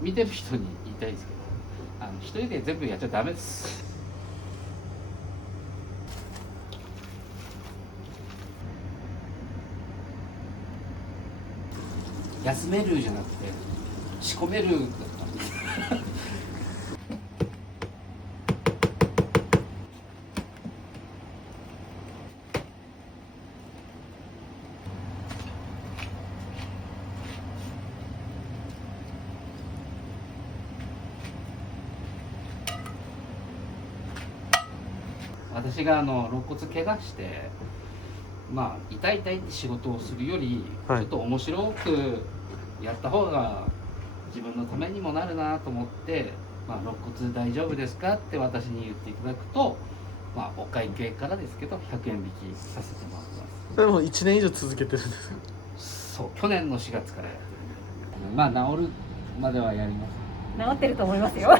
見てる人に言いたいですけど、一人で全部やっちゃダメです。休めるじゃなくて仕込めるだった。私が肋骨怪我して、まあ痛い痛いって仕事をするより、はいちょっと面白くやった方が自分のためにもなるなと思って、まあ、肋骨大丈夫ですかって私に言っていただくと、まあ、お会計からですけど100円引きさせてもらってます。それも1年以上続けてるんですか？そう去年の4月からやってるんで、まあ治るまではやります。治ってると思いますよ。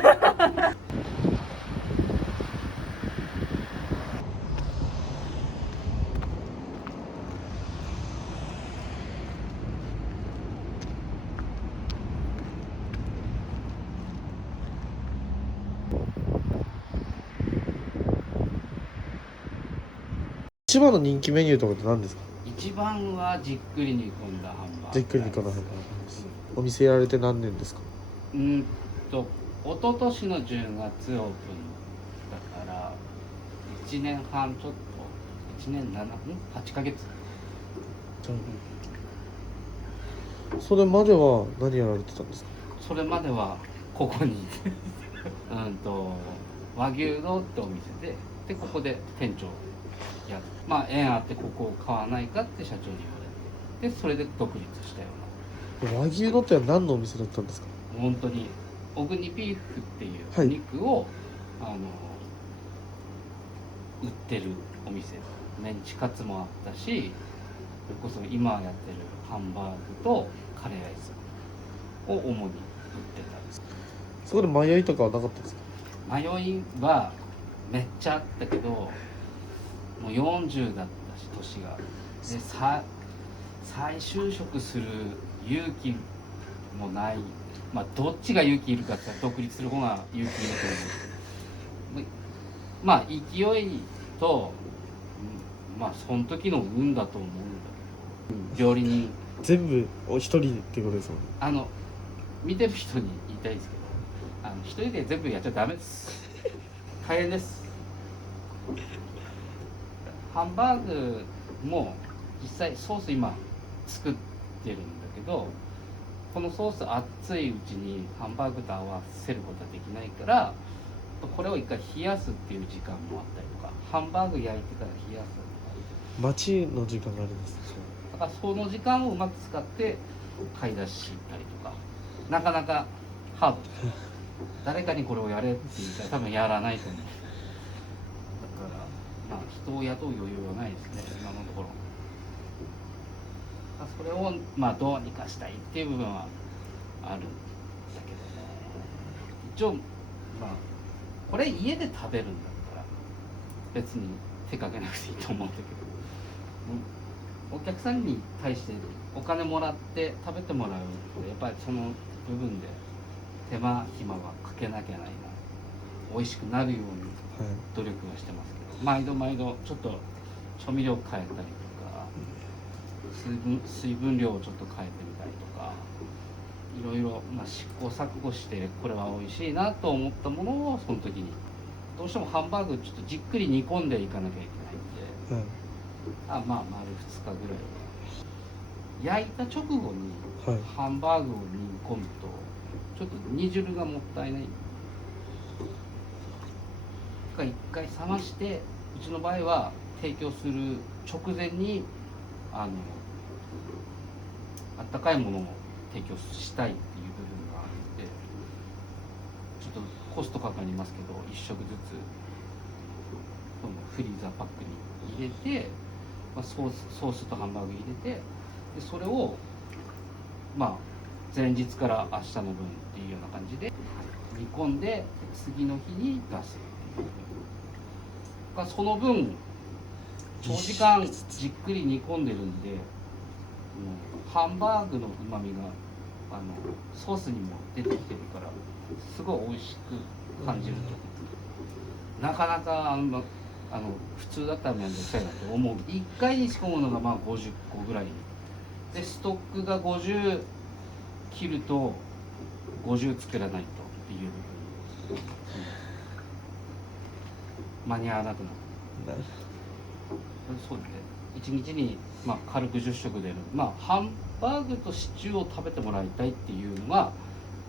一番の人気メニューとかって何ですか？一番はじっくり煮込んだハンバーグ。じっくり煮込んだハンバーグです。お店やられて何年ですか？一昨年の10月オープンだから1年半ちょっと、1年8ヶ月。それまでは何やられてたんですか？それまではここに和牛のってお店でここで店長やっまあ縁あってここを買わないかって社長に言われて、でそれで独立したような。和牛のっては何のお店だったんですか？本当に小国ビーフっていうおはい肉を、売ってるお店、メンチカツもあったし、それこそ今やってるハンバーグとカレーライスを主に売ってそこで迷いとかはなかったですか？た。迷いはめっちゃあったけど、もう40だったし年がで再就職する勇気もない。まあどっちが勇気いるかって言ったら独立する方が勇気いると思う。まあ勢いと、まあその時の運だと思うんだけど、料理人全部お一人ってことですもんね。見てる人に言いたいですけど、一人で全部やっちゃダメです。大変です。ハンバーグも実際ソース今作ってるんだけど、このソース熱いうちにハンバーグと合わせることはできないから、これを一回冷やすっていう時間もあったりとか、ハンバーグ焼いてから冷やす。待ちの時間があるんです。だからその時間をうまく使って買い出し行ったりとか、なかなかハード。誰かにこれをやれって言ったら多分やらないと思う。だからまあ人を雇う余裕はないですね、今のところ。それをまあどうにかしたいっていう部分はあるんだけどね。一応まあこれ家で食べるんだったら別に手かけなくていいと思うんだけど、お客さんに対してお金もらって食べてもらうとやっぱりその部分で手間暇はかけなきゃないな、美味しくなるように努力はしてますけど、毎度毎度ちょっと調味料変えたりとか、水分量をちょっと変えてみたりとか、いろいろ、まあ、試行錯誤してこれは美味しいなと思ったものをその時に、どうしてもハンバーグちょっとじっくり煮込んでいかなきゃいけないんで、まあ丸2日ぐらいは焼いた直後にハンバーグを煮込むとちょっと煮汁がもったいない。一回冷まして、うちの場合は提供する直前にあったかいものを提供したいっていう部分があるので、ちょっとコストかかりますけど1食ずつフリーザーパックに入れて、まあ、ソースとハンバーグ入れて、でそれをまあ前日から明日の分っていうような感じで煮込んで次の日に出すっていう。その分長時間じっくり煮込んでるんで、ハンバーグの旨味がソースにも出てきてるからすごい美味しく感じると、なかなか普通だったら面倒くさいなと思う。1回に仕込むのがまあ50個ぐらいで、ストックが50切ると50作らないとっていう部分、間に合わなくなる。そうで1日にまあ軽く10食出る、まあハンバーグとシチューを食べてもらいたいっていうのが、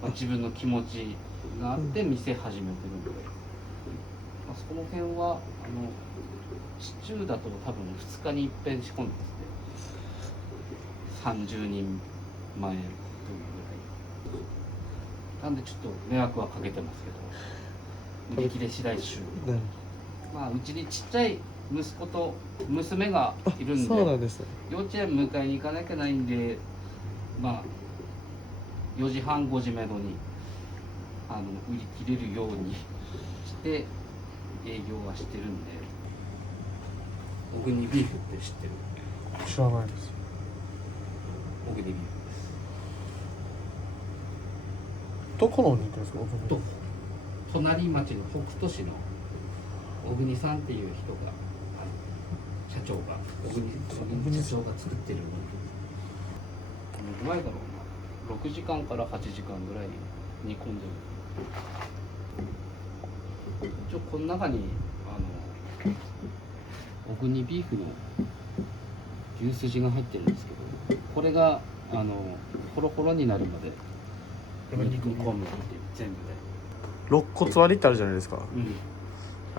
まあ、自分の気持ちがあって店始めてるので、まあ、そこの辺はシチューだと多分2日に一遍仕込んでますね。30人前というぐらいなんでちょっと迷惑はかけてますけど、売り切れ次第終了。まあうちにちっちゃい息子と娘がいるんで、そうなんですね。幼稚園迎えに行かなきゃないんで、まあ4時半5時めどに売り切れるようにして営業はしてるんで。小国ビーフって知ってる？知らないです。小国ビーフです。どこのお肉ですか？隣町の北斗市の小国さんっていう人が、社長が小国社長が作ってる肉。どのぐらいだろうな、6時間から8時間ぐらい煮込んでる。一応この中に小国ビーフの牛すじが入ってるんですけど、これがホロホロになるまで煮込むって全部で。肋骨割りってあるじゃないですか。うん、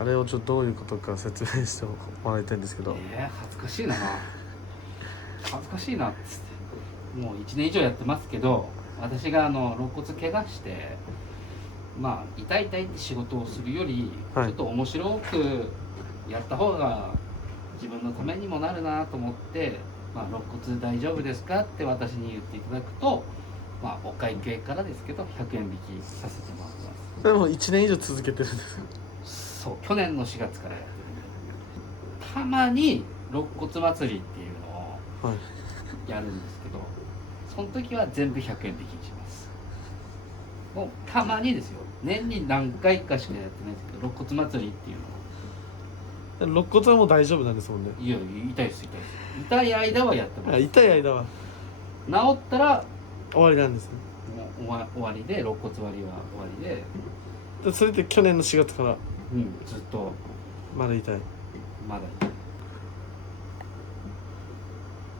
あれをちょっとどういうことか説明してもらいたいんですけど。恥ずかしいな恥ずかしいなっつって、もう1年以上やってますけど、私が肋骨怪我してまあ痛い痛いって仕事をするより、はい、ちょっと面白くやった方が自分のためにもなるなと思って、まあ、肋骨大丈夫ですかって私に言っていただくと、まあ、お会計からですけど100円引きさせてもらってます。でも1年以上続けてるんですそう、去年の4月からやってるんで、たまに肋骨祭りっていうのをやるんですけど、その時は全部100円引きします。もうたまにですよ、年に何回かしかやってないですけど、肋骨祭りっていうのを。肋骨はもう大丈夫なんですもんね。いや、痛いです。痛い間はやってます。痛い間は治ったら終わりなんですね。もう終わりで、肋骨割りは終わりで。でそれって去年の4月からずっとまだ痛い。まだ痛い。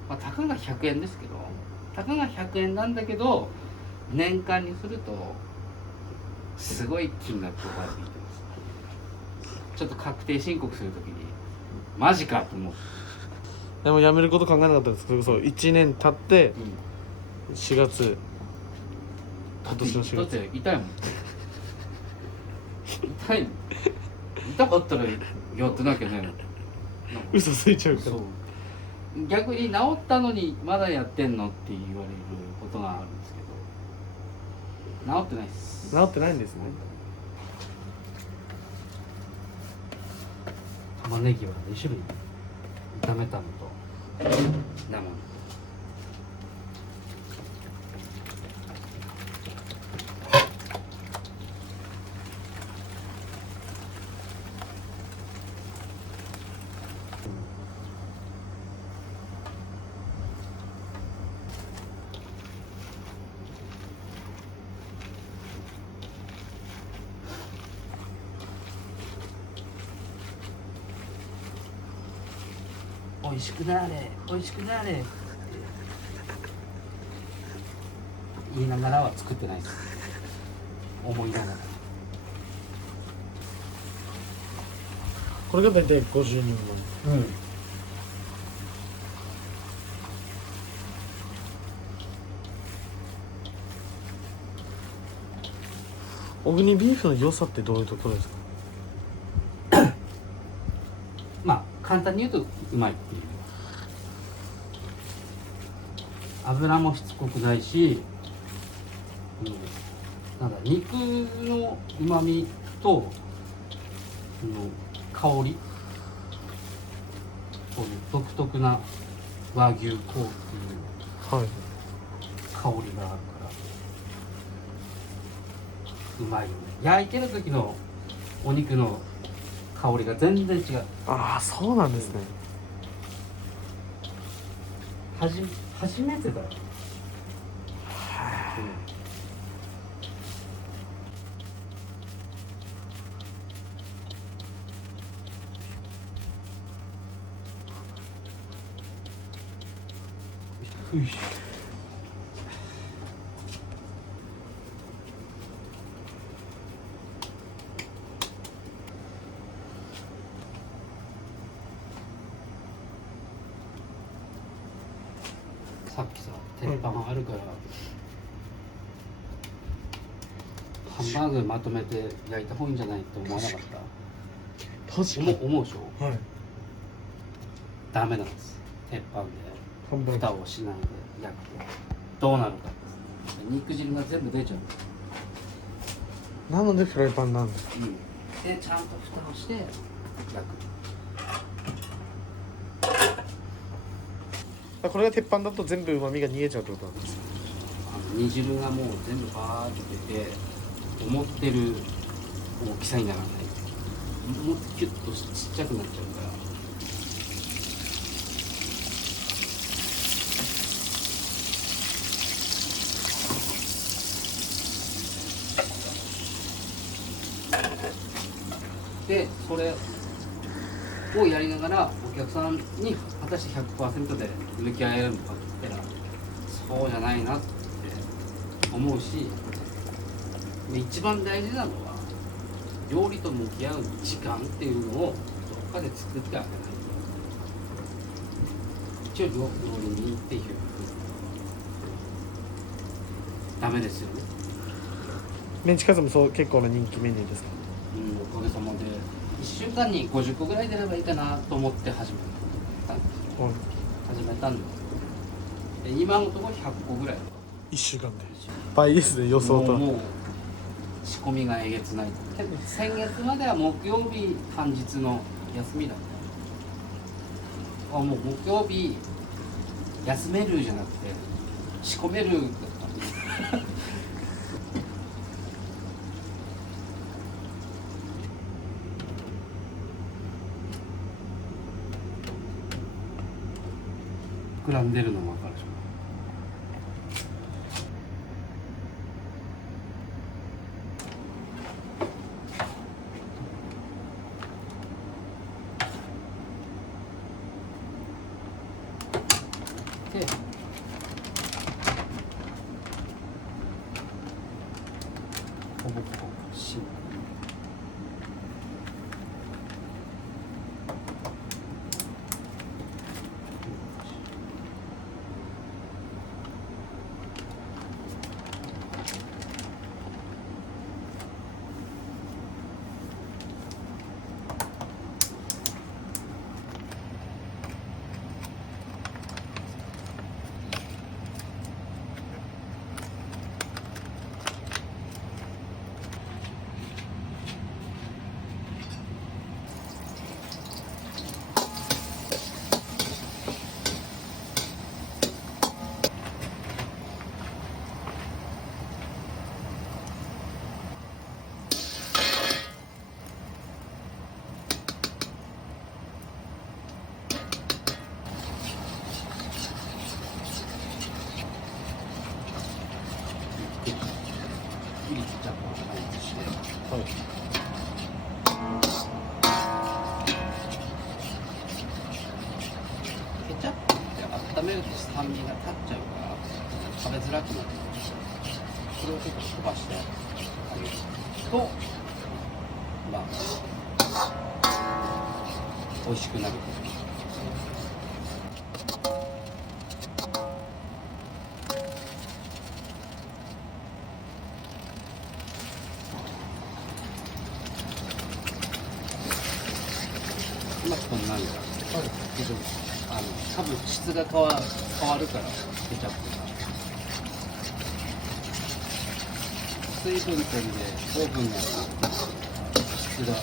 まあたかが100円ですけど、たかが100円なんだけど、年間にするとすごい金額を割り引いてます。ちょっと確定申告するときにマジかと思って。でも辞めること考えなかったんです。それこそ1年経って4月、今年の4月。だって痛いもん。痛いの。痛かったらやってなきゃね。嘘ついちゃうから。そう。逆に治ったのにまだやってんのって言われることがあるんですけど、治ってないです。治ってないんですね。玉ねぎは2種類、炒めたのと生の。美味しくなれ美味しくなれって言いながらは作ってないです。思いながら。これが大体50人分。小国ビーフの良さってどういうところですか？まあ簡単に言うとうまいっていう。油もしつこくないし、なんだ肉の旨味と香り、こういう独特な和牛香っていうはい。香りがあるから、うまいよね。焼いてる時のお肉の香りが全然違う。ああそうなんですね。初めてだよ。よいしょ。さっきさ、鉄板あるから、ハンバーグまとめて焼いた方がいいんじゃないって思わなかった？確かに。思うでしょ？はい。ダメなんです。鉄板でハンバーグ蓋をしないで焼くとどうなるかです。肉汁が全部出ちゃう。なのでフライパンなんです。でちゃんと蓋をして焼く。これが鉄板だと全部旨味が逃げちゃうってことなんです。煮汁がもう全部バーッと出て思ってる大きさにならない。もっとキュッとちっちゃくなっちゃうから。でそれをやりながらお客さんに果たして 100% で向き合えるのかって言ったらそうじゃないなって思うし、一番大事なのは料理と向き合う時間っていうのをどっかで作ってあげないと一応料理人っていうダメですよね。メンチカツもそう結構な人気メニューですか？おかげさまで1週間に50個ぐらい出ればいいかなと思って始めたんですよ。はい。始めたんですで今のところ100個ぐらい。1週間で倍ですね、予想とは。もう仕込みがえげつない。先月までは木曜日単日の休みだった。もう木曜日休めるじゃなくて仕込めるだったんです。膨らんでるのも分かるでしょ。でほぼほぼシンプル。切りちゃったことないとして、はい。ケチャップって温めると酸味が立っちゃうから食べづらくなる。それをちょっと飛ばしてあげるとまあ美味しくなる。今こんなんだ。けど多分質が変わるからケチャップが水分飛んでオーブンが質がケ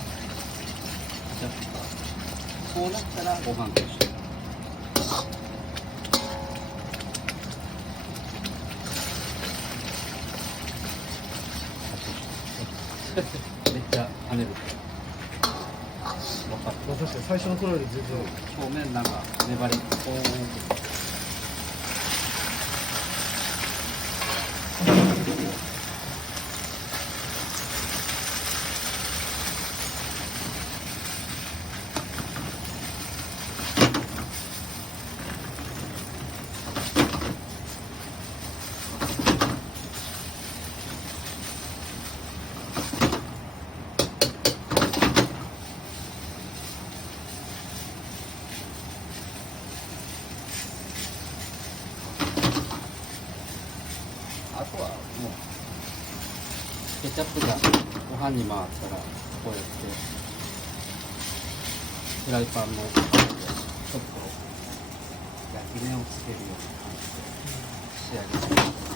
チャップがそうなったらご飯と一緒。めっちゃ跳ねる。分かっまあ確かに最初の頃より全然た。表面なんか粘りこう。あとはもうケチャップがご飯に回ったらこうやってフライパンのちょっと焼き目をつけるような感じで仕上げていきます。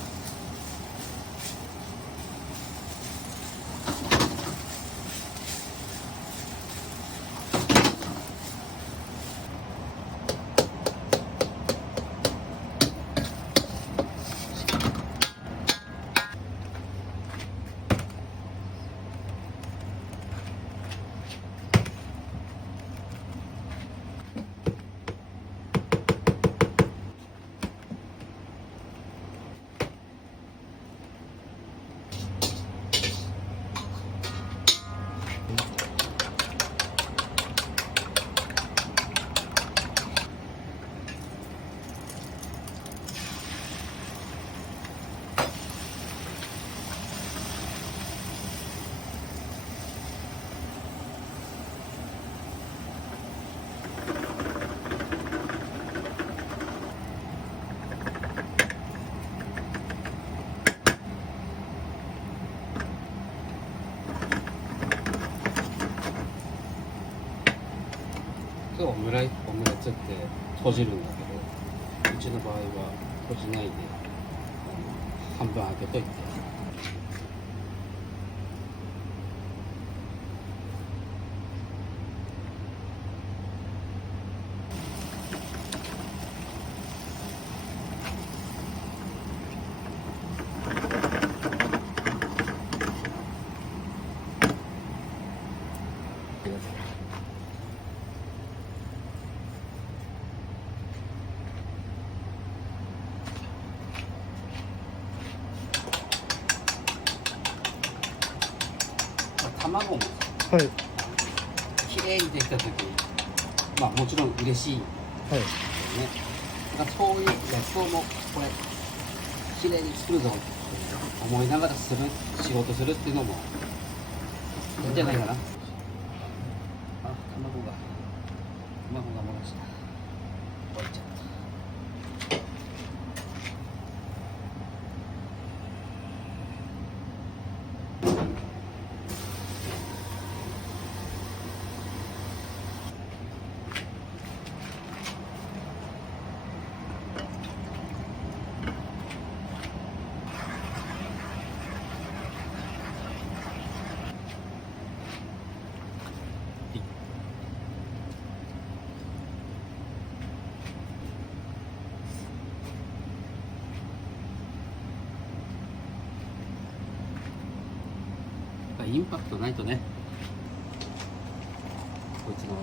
オムレツって閉じるんだけど、うちの場合は閉じないで半分開けといて。卵もはい綺麗にできた時に、まあもちろん嬉しいんはいですよね。だからそういう今日もこれ綺麗に作るぞって思いながら仕事するっていうのもいいんじゃないかな。あ、卵が漏らした。割れちゃった。インパクトないとね、こいつの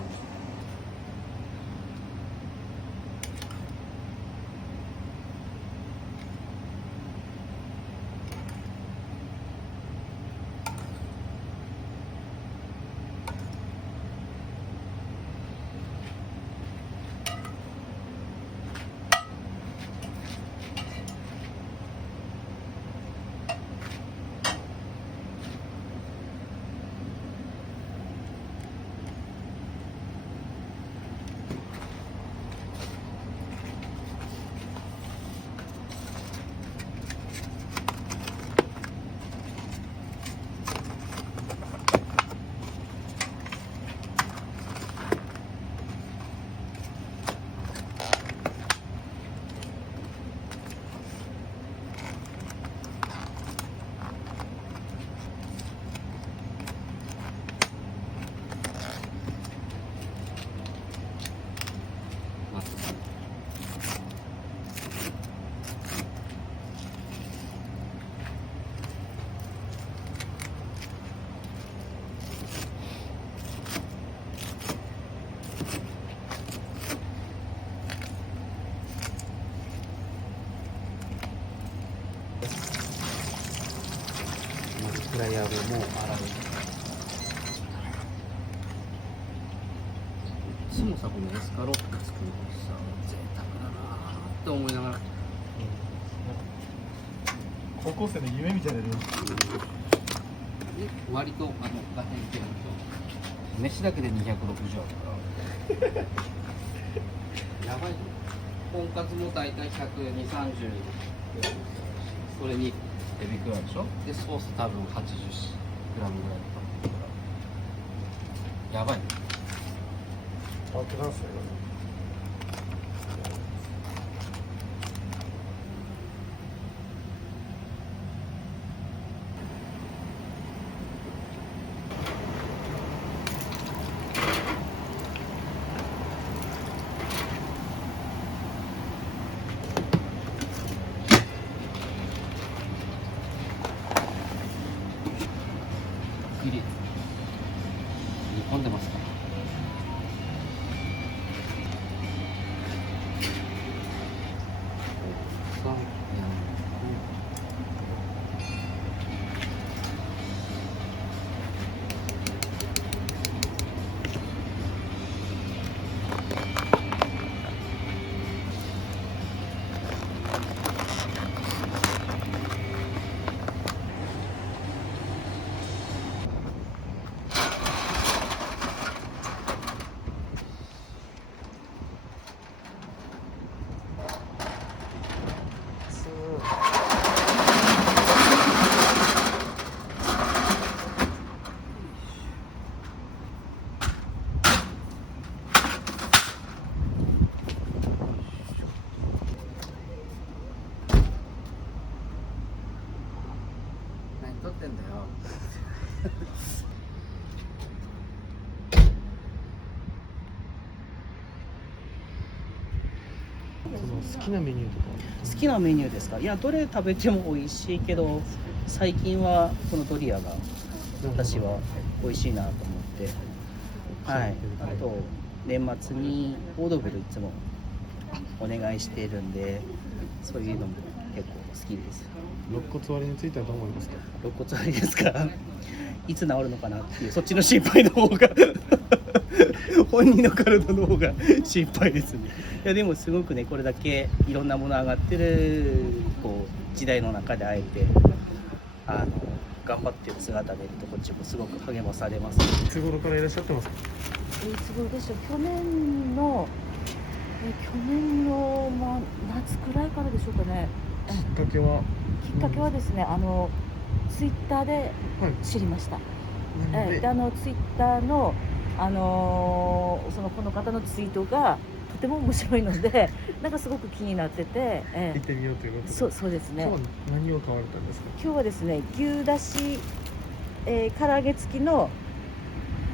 まずフライヤーでもう洗う。いつもさ、このエスカロップ作るのさ、贅沢だなーって思いながら。高校生の夢みたいな料理。割とガテン系の人、飯だけで260あるからやばいよ。とんかつも大体120、30それにエビクラでしょ。でソース多分80グラムぐらいだと思うからやばいね。変わってますね。入り煮込んでますか。何撮ってんだよ。好きなメニューとか。好きなメニューですか。いや、どれ食べても美味しいけど、最近はこのドリアが私は美味しいなと思って、はい。あと年末にオードブルいつもお願いしているんで、そういうのも結構好きです。肋骨割りについてはどう思いますか。肋骨割りですか。いつ治るのかなっていうそっちの心配の方が本人の体の方が心配ですね。いやでもすごくね、これだけいろんなもの上がってるこう時代の中であえて頑張ってる姿で見るとこっちもすごく励まされます、ね。いつ頃からいらっしゃってますか。いつ頃でしょう。去年のまあ夏くらいからでしょうかね。きっかけは。きっかけはですね、ツイッターではい。知りました。ででツイッターのこの方のツイートがとても面白いのでなんかすごく気になってて、行ってみようということで。そうですね。今日は何を買われたんですか。今日はですね、牛だし、唐揚げ付きの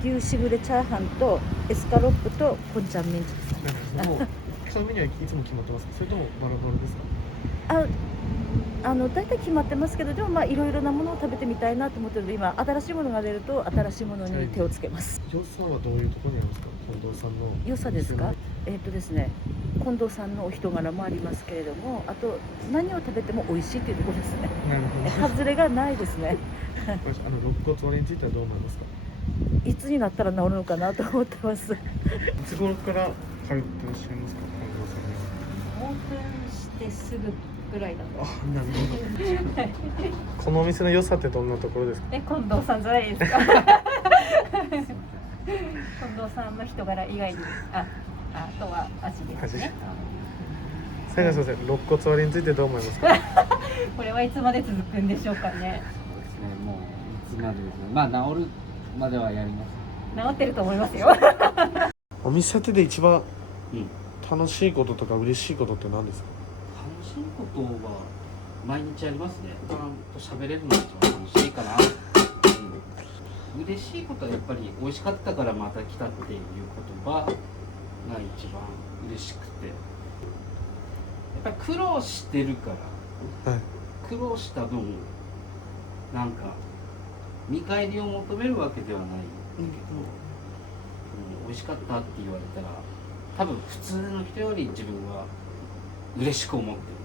牛しぐれチャーハンとエスカロップとコンチャンメンチです。なんかそのメニューはいつも決まってますか。それともバラバラですか。大体決まってますけど、でもまあいろいろなものを食べてみたいなと思ってるので、今新しいものが出ると新しいものに手をつけます。良さはどういうところにあるんですか。近藤さんの良さですか。ですね、近藤さんのお人柄もありますけれども、あと何を食べても美味しいというところですね。なるほど。外れがないですね。肋骨割りについてはどう思いますか。いつになったら治るのかなと思ってます。いつ頃から通ってらっしゃいますか。近藤さんには。オープンしてすぐぐらいだと。あ、なるほど。このお店の良さってどんなところですか。近藤さんじゃないですか。近藤さんの人柄以外に、あとは味ですね。最後すみません、肋骨割りについてどう思いますか。これはいつまで続くんでしょうかね。そうですね、もういつまでですね。まあ治るまではやります。治ってると思いますよ。お店で一番うん楽しいこととか嬉しいことって何ですか。楽しいことは毎日ありますね。と喋れるのが一番楽しいかな。嬉しいことはやっぱり美味しかったからまた来たっていう言葉が一番嬉しくて、やっぱり苦労してるから、はい。苦労した分なんか見返りを求めるわけではないんだけど、美味しかったって言われたら多分普通の人より自分は嬉しく思ってる。